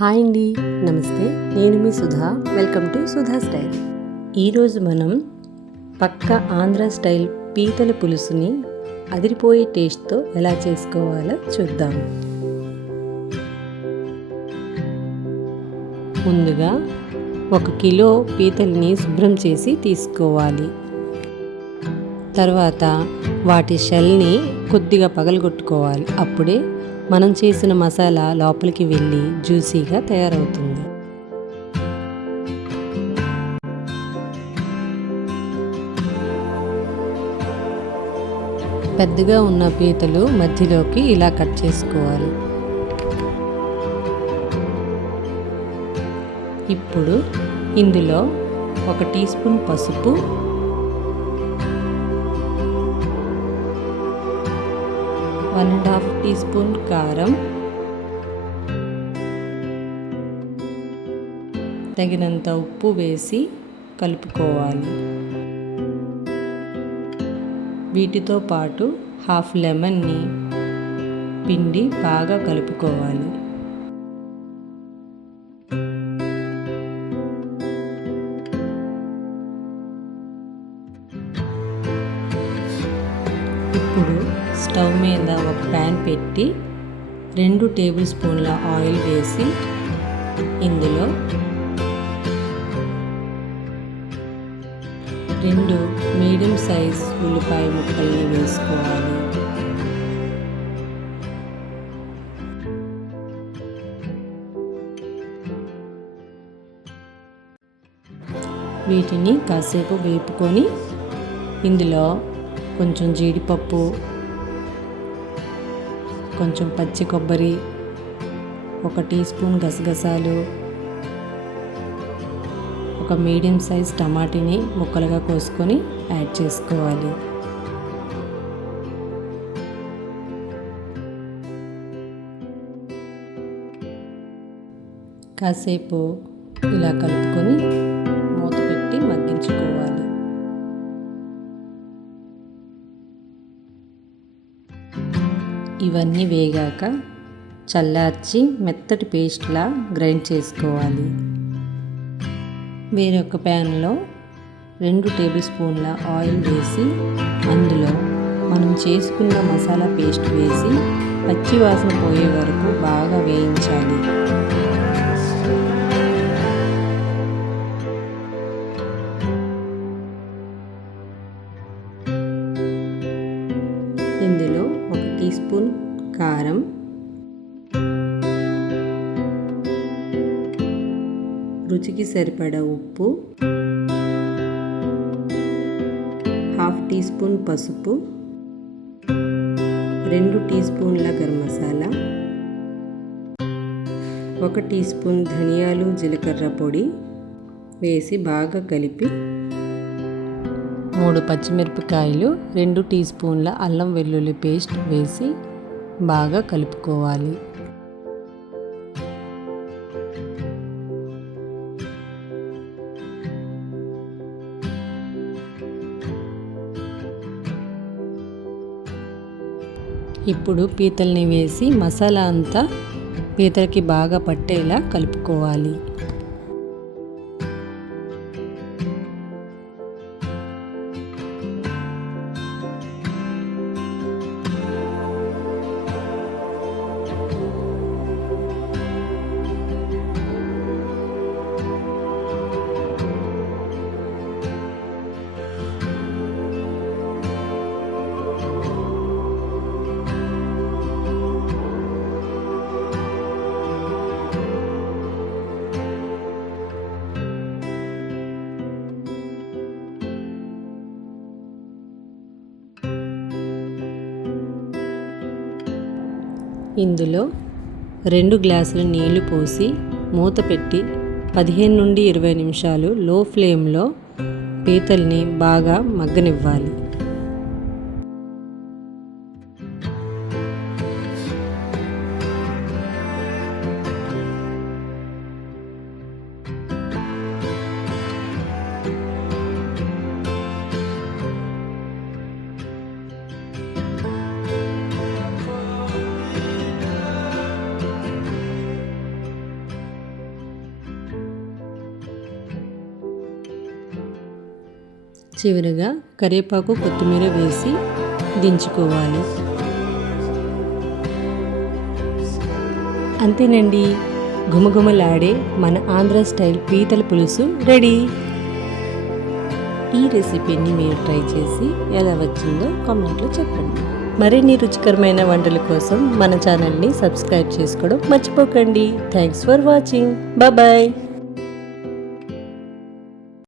Hi అండి, నమస్తే. నేను మీ Sudha. Welcome to Sudha style. ఈరోజు మనం పక్క ఆంధ్ర స్టైల్ పీతల పులుసుని అదిరిపోయే టేస్ట్తో ఎలా చేసుకోవాలో చూద్దాం. ముందుగా 1 కిలో పీతల్ని శుభ్రం చేసి తీసుకోవాలి. తర్వాత వాటి షెల్ని కొద్దిగా పగలగొట్టుకోవాలి. అప్పుడే మనం చేసిన మసాలా లోపలికి వెళ్ళి జ్యూసీగా తయారవుతుంది. పెద్దగా ఉన్న పీతలు మధ్యలోకి ఇలా కట్ చేసుకోవాలి. ఇప్పుడు ఇందులో 1 టీ స్పూన్ పసుపు, 1½ టీ స్పూన్ కారం, తగినంత ఉప్పు వేసి కలుపుకోవాలి. వీటితో పాటు హాఫ్ లెమన్ని పిండి బాగా కలుపుకోవాలి. ఇప్పుడు స్టవ్ మీద ఒక ప్యాన్ పెట్టి 2 టేబుల్ స్పూన్ల ఆయిల్ వేసి ఇందులో 2 మీడియం సైజ్ ఉల్లిపాయ ముక్కల్ని వేసుకోవాలి. వీటిని కాసేపు వేపుకొని ఇందులో కొంచెం జీడిపప్పు, కొంచెం పచ్చి కొబ్బరి, 1 టీ స్పూన్ గసగసాలు, 1 మీడియం సైజ్ టమాటాని ముక్కలుగా కోసుకొని యాడ్ చేసుకోవాలి. కాసేపు ఇలా కలుపుకొని మూత పెట్టి మగ్గించుకోవాలి. ఇవన్నీ వేగాక చల్లార్చి మెత్తటి పేస్ట్లా గ్రైండ్ చేసుకోవాలి. వేరొక ప్యాన్లో 2 టేబుల్ స్పూన్ల ఆయిల్ వేసి అందులో మనం చేసుకున్న మసాలా పేస్ట్ వేసి పచ్చి వాసన పోయే వరకు బాగా వేయించాలి. ఇందులో 1 టీ స్పూన్ కారం, రుచికి సరిపడా ఉప్పు, హాఫ్ టీ స్పూన్ పసుపు, 2 టీ స్పూన్ల గరం మసాలా, 1 టీ స్పూన్ ధనియాలు జీలకర్ర పొడి వేసి బాగా కలిపి 3 పచ్చిమిరపకాయలు, 2 టీ స్పూన్ల అల్లం వెల్లుల్లి పేస్ట్ వేసి బాగా కలుపుకోవాలి. ఇప్పుడు పీతల్ని వేసి మసాలా అంతా పీతలకి బాగా పట్టేలా కలుపుకోవాలి. ఇందులో 2 గ్లాసుల నీళ్లు పోసి మూత పెట్టి 15 నుండి 20 నిమిషాలు లో ఫ్లేమ్లో పీతల్ని బాగా మగ్గనివ్వాలి. చివరగా కరివేపాకు కొత్తిమీర వేసి దించుకోవాలి. అంతేనండి, గుమగుమలాడే మన ఆంధ్ర స్టైల్ పీతల పులుసు రెడీ. ఈ రెసిపీని మీరు ట్రై చేసి ఎలా వచ్చిందో కామెంట్లో చెప్పండి. మరిన్ని రుచికరమైన వంటల కోసం మన ఛానల్ని సబ్స్క్రైబ్ చేసుకోవడం మర్చిపోకండి. Thanks for watching. బాయ్.